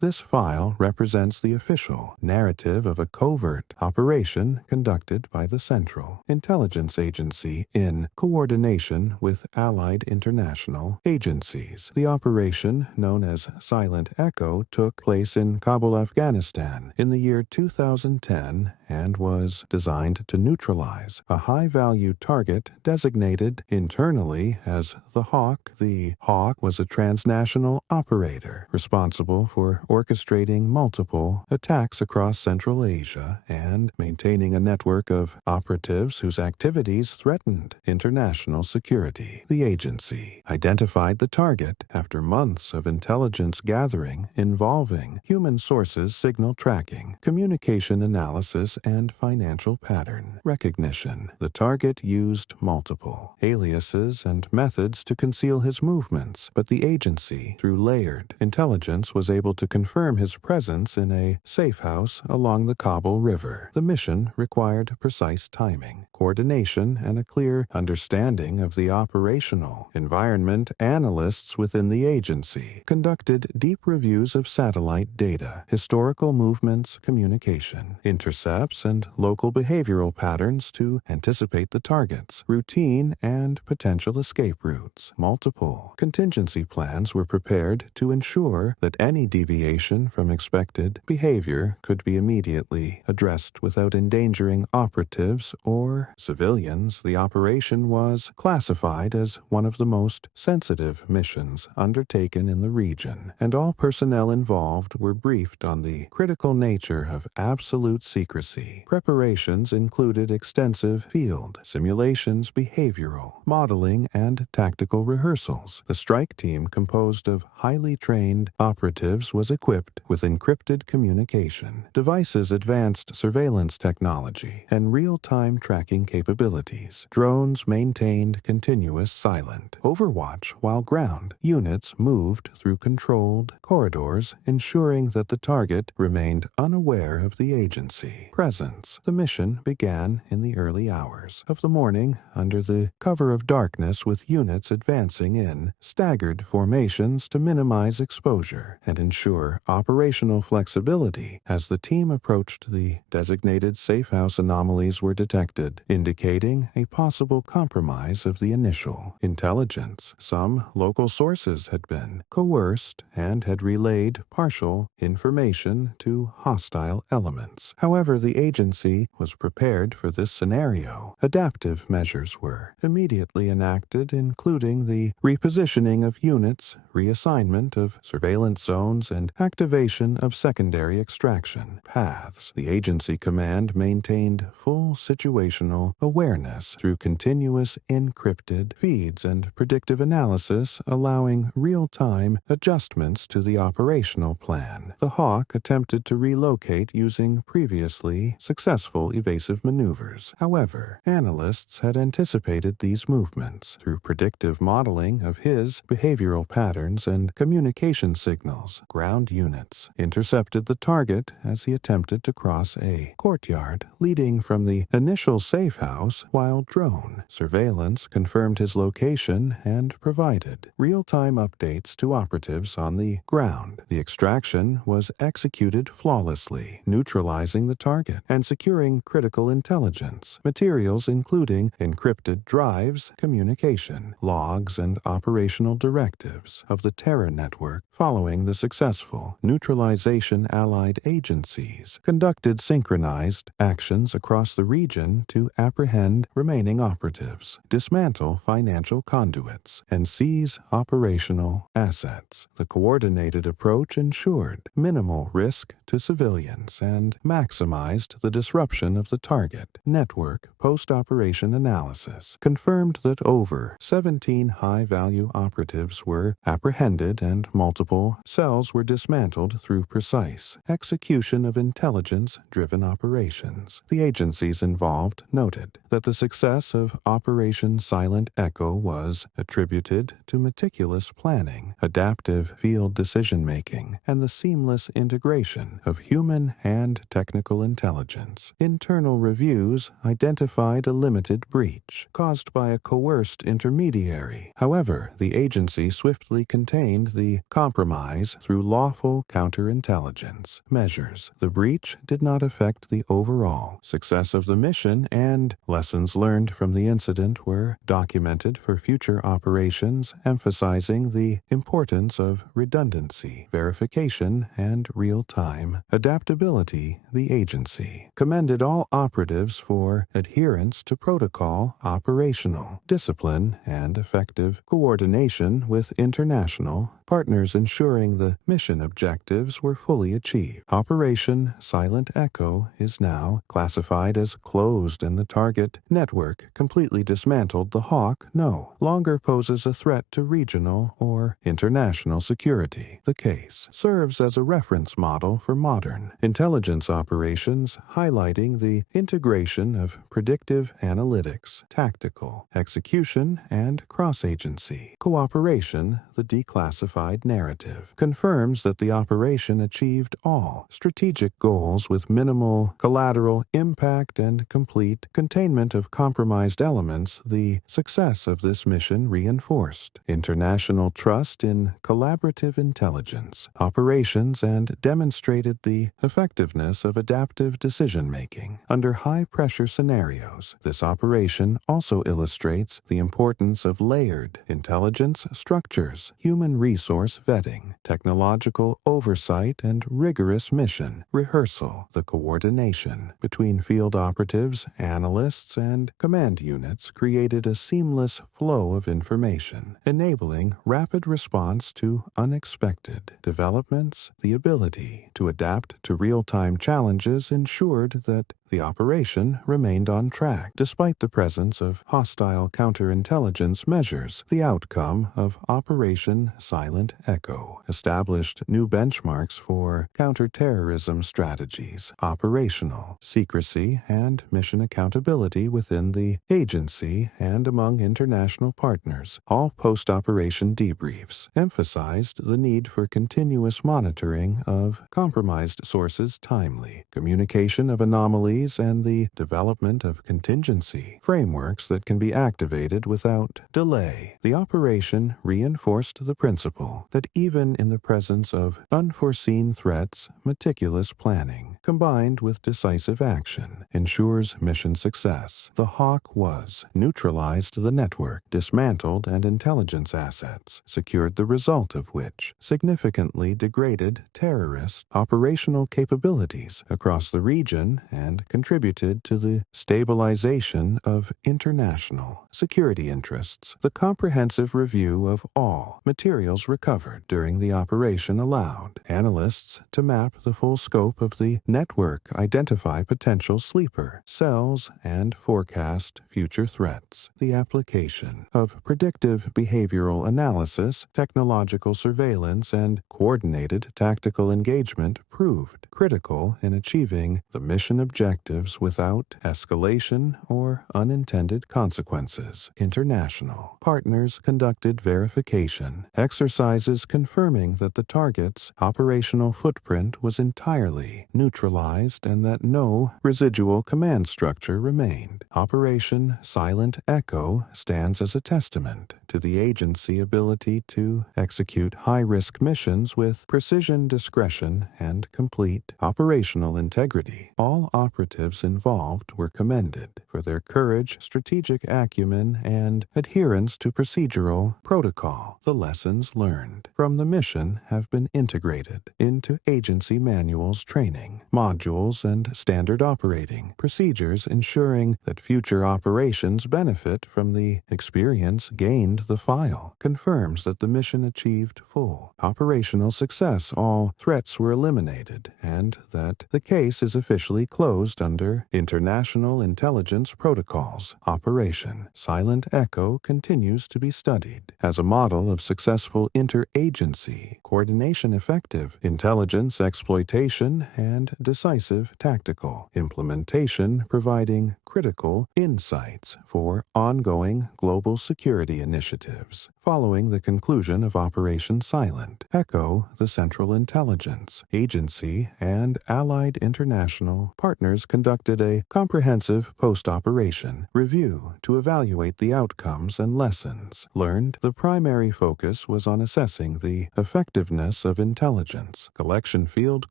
This file represents the official narrative of a covert operation conducted by the Central Intelligence Agency in coordination with allied international agencies. The operation, known as Silent Echo, took place in Kabul, Afghanistan in the year 2010 and was designed to neutralize a high-value target designated internally as the Hawk. The Hawk was a transnational operator responsible for orchestrating multiple attacks across Central Asia and maintaining a network of operatives whose activities threatened international security. The agency identified the target after months of intelligence gathering involving human sources, signal tracking, communication analysis, and financial pattern recognition. The target used multiple aliases and methods to conceal his movements, but the agency, through layered intelligence, was able to confirm his presence in a safe house along the Kabul River. The mission required precise timing, coordination, and a clear understanding of the operational environment. Analysts within the agency conducted deep reviews of satellite data, historical movements, communication, intercepts, and local behavioral patterns to anticipate the target's routine and potential escape routes. Multiple contingency plans were prepared to ensure that any deviation from expected behavior could be immediately addressed without endangering operatives or civilians. The operation was classified as one of the most sensitive missions undertaken in the region, and all personnel involved were briefed on the critical nature of absolute secrecy. Preparations included extensive field simulations, behavioral modeling, and tactical rehearsals. The strike team, composed of highly trained operatives, was equipped with encrypted communication devices, advanced surveillance technology, and real-time tracking capabilities. Drones maintained continuous silent overwatch while ground units moved through controlled corridors, ensuring that the target remained unaware of the agency presence. The mission began in the early hours of the morning under the cover of darkness, with units advancing in staggered formations to minimize exposure and ensure operational flexibility. As the team approached the designated safe house, anomalies were detected, indicating a possible compromise of the initial intelligence. Some local sources had been coerced and had relayed partial information to hostile elements. However, the agency was prepared for this scenario. Adaptive measures were immediately enacted, including the repositioning of units, reassignment of surveillance zones, and activation of secondary extraction paths. The agency command maintained full situational awareness through continuous encrypted feeds and predictive analysis, allowing real-time adjustments to the operational plan. The Hawk attempted to relocate using previously successful evasive maneuvers. However, analysts had anticipated these movements through predictive modeling of his behavioral patterns and communication signals. Ground units intercepted the target as he attempted to cross a courtyard leading from the initial safe house, while drone surveillance confirmed his location and provided real-time updates to operatives on the ground. The extraction was executed flawlessly, neutralizing the target and securing critical intelligence materials, including encrypted drives, communication logs, and operational directives of the terror network. Following the successful neutralization, allied agencies conducted synchronized actions across the region to apprehend remaining operatives, dismantle financial conduits, and seize operational assets. The coordinated approach ensured minimal risk to civilians and maximized the disruption of the target network. Post-operation analysis confirmed that over 17 high-value operatives were apprehended and multiple cells were dismantled through precise execution of intelligence-driven operations. The agencies involved noted that the success of Operation Silent Echo was attributed to meticulous planning, adaptive field decision-making, and the seamless integration of human and technical intelligence. Internal reviews identified a limited breach caused by a coerced intermediary. However, the agency swiftly contained the compromise through lawful counterintelligence measures. The breach did not affect the overall success of the mission, and lessons learned from the incident were documented for future operations, emphasizing the importance of redundancy, verification, and real-time adaptability. The agency commended all operatives for adherence to protocol, operational discipline, and effective coordination with international partners, ensuring the mission objectives were fully achieved. Operation Silent Echo is now classified as closed, and the target network completely dismantled. The Hawk no longer poses a threat to regional or international security. The case serves as a reference model for modern intelligence operations, highlighting the integration of predictive analytics, tactical execution, and cross-agency cooperation. The declassified narrative confirms that the operation achieved all strategic goals with minimal collateral impact and complete containment of compromised elements. The success of this mission reinforced international trust in collaborative intelligence operations and demonstrated the effectiveness of adaptive decision-making under high-pressure scenarios. This operation also illustrates the importance of layered intelligence structures, human resource vetting, technological oversight, and rigorous mission rehearsal. The coordination between field operatives, analysts, and command units created a seamless flow of information, enabling rapid response to unexpected developments. The ability to adapt to real-time challenges ensured that the operation remained on track despite the presence of hostile counterintelligence measures. The outcome of Operation Silent Echo established new benchmarks for counterterrorism strategies, operational secrecy, and mission accountability within the agency and among international partners. All post-operation debriefs emphasized the need for continuous monitoring of compromised sources, timely communication of anomalies, and the development of contingency frameworks that can be activated without delay. The operation reinforced the principle that even in the presence of unforeseen threats, meticulous planning, combined with decisive action, ensures mission success. The Hawk was neutralized the network, dismantled, and intelligence assets, secured, the result of which significantly degraded terrorist operational capabilities across the region and contributed to the stabilization of international security interests. The comprehensive review of all materials recovered during the operation allowed analysts to map the full scope of the network, identify potential sleeper cells, and forecast future threats. The application of predictive behavioral analysis, technological surveillance, and coordinated tactical engagement proved critical in achieving the mission objectives without escalation or unintended consequences. International partners conducted verification exercises confirming that the target's operational footprint was entirely neutralized and that no residual command structure remained. Operation Silent Echo stands as a testament to the agency's ability to execute high-risk missions with precision, discretion, and complete operational integrity. All operatives involved were commended for their courage, strategic acumen, and adherence to procedural protocol. The lessons learned from the mission have been integrated into agency manuals, training modules, and standard operating procedures, ensuring that future operations benefit from the experience gained. The file confirms that the mission achieved full operational success, all threats were eliminated, and that the case is officially closed under international intelligence protocols. Operation Silent Echo continues to be studied as a model of successful interagency coordination, effective intelligence exploitation, and decisive tactical implementation, providing critical insights for ongoing global security initiatives. Following the conclusion of Operation Silent, ECHO, the Central Intelligence Agency, and allied international partners conducted a comprehensive post-operation review to evaluate the outcomes and lessons learned. The primary focus was on assessing the effectiveness of intelligence, collection, field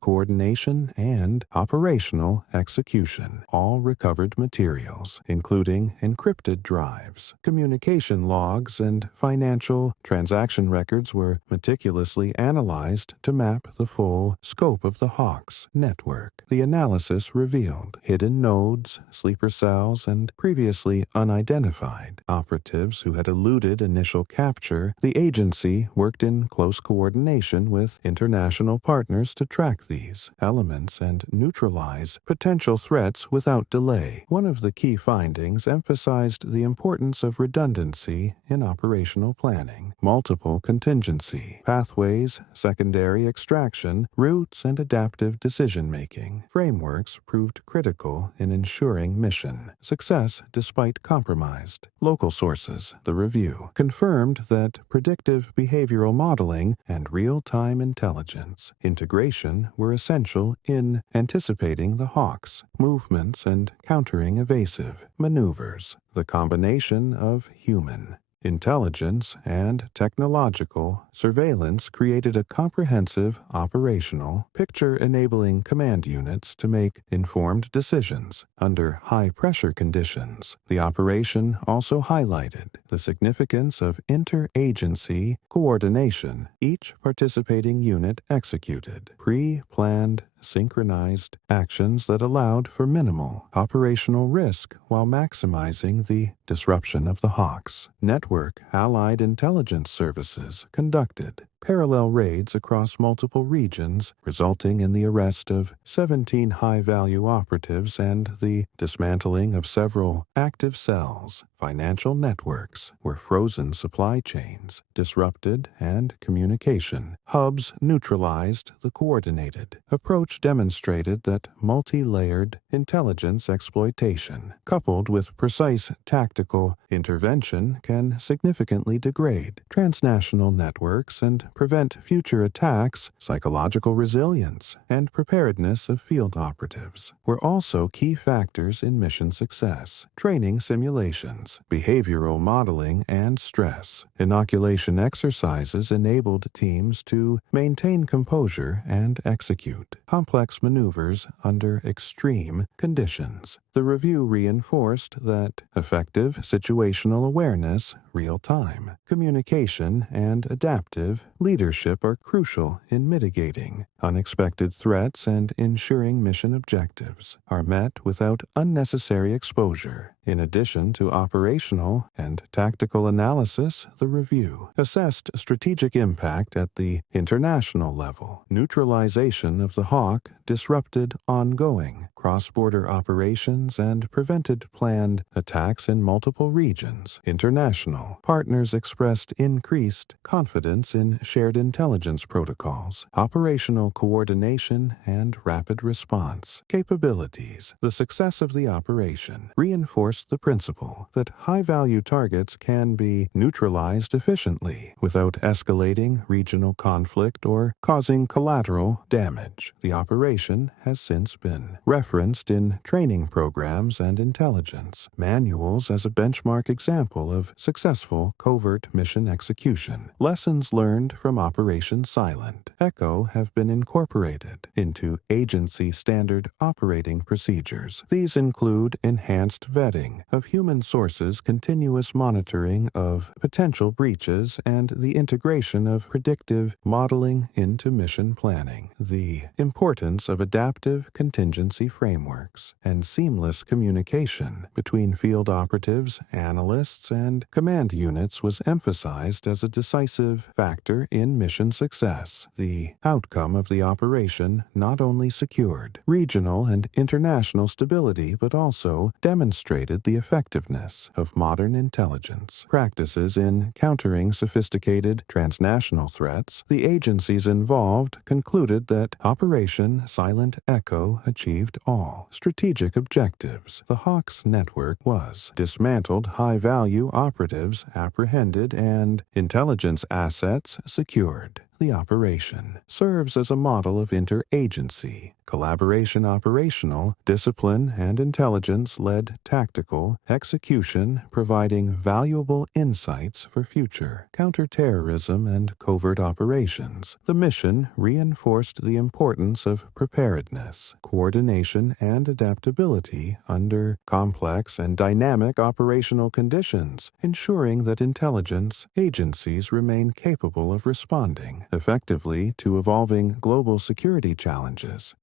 coordination, and operational execution. All recovered materials, including encrypted drives, communication logs, and financial transaction records, were meticulously analyzed to map the full scope of the Hawks network. The analysis revealed hidden nodes, sleeper cells, and previously unidentified operatives who had eluded initial capture. The agency worked in close coordination with international partners to track these elements and neutralize potential threats without delay. One of the key findings emphasized the importance of redundancy in operational planning. Multiple contingency pathways, secondary extraction routes, and adaptive decision-making frameworks proved critical in ensuring mission success despite compromised local sources. The review confirmed that predictive behavioral modeling and real-time intelligence integration were essential in anticipating the Hawks' movements and countering evasive maneuvers. The combination of human intelligence and technological surveillance created a comprehensive operational picture, enabling command units to make informed decisions under high-pressure conditions. The operation also highlighted the significance of interagency coordination. Each participating unit executed pre-planned synchronized actions that allowed for minimal operational risk while maximizing the disruption of the Hawks network. Allied intelligence services conducted parallel raids across multiple regions, resulting in the arrest of 17 high-value operatives and the dismantling of several active cells. Financial networks were frozen, supply chains disrupted, and communication hubs neutralized. The coordinated approach demonstrated that multi-layered intelligence exploitation, coupled with precise tactical intervention, can significantly degrade transnational networks and prevent future attacks. Psychological resilience and preparedness of field operatives were also key factors in mission success. Training simulations, behavioral modeling, and stress inoculation exercises enabled teams to maintain composure and execute complex maneuvers under extreme conditions. The review reinforced that effective situational awareness, real-time communication, and adaptive leadership are crucial in mitigating unexpected threats and ensuring mission objectives are met without unnecessary exposure. In addition to operational and tactical analysis, the review assessed strategic impact at the international level. Neutralization of the Hawk disrupted ongoing cross-border operations and prevented planned attacks in multiple regions. International partners expressed increased confidence in shared intelligence protocols, operational coordination, and rapid response capabilities. The success of the operation reinforced the principle that high-value targets can be neutralized efficiently without escalating regional conflict or causing collateral damage. The operation has since been referenced in training programs and intelligence manuals as a benchmark example of successful covert mission execution. Lessons learned from Operation Silent, ECHO, have been incorporated into agency standard operating procedures. These include enhanced vetting of human sources, continuous monitoring of potential breaches, and the integration of predictive modeling into mission planning. The importance of adaptive contingency frameworks and seamless communication between field operatives, analysts, and command units was emphasized as a decisive factor in mission success. The outcome of the operation not only secured regional and international stability but also demonstrated the effectiveness of modern intelligence practices in countering sophisticated transnational threats. The agencies involved concluded that Operation Silent ECHO achieved all strategic objectives. The Hawks network was dismantled, high-value operatives apprehended, and intelligence assets secured. The operation serves as a model of interagency, collaboration operational, discipline and intelligence-led tactical execution, providing valuable insights for future counterterrorism and covert operations. The mission reinforced the importance of preparedness, coordination, and adaptability under complex and dynamic operational conditions, ensuring that intelligence agencies remain capable of responding effectively to evolving global security challenges.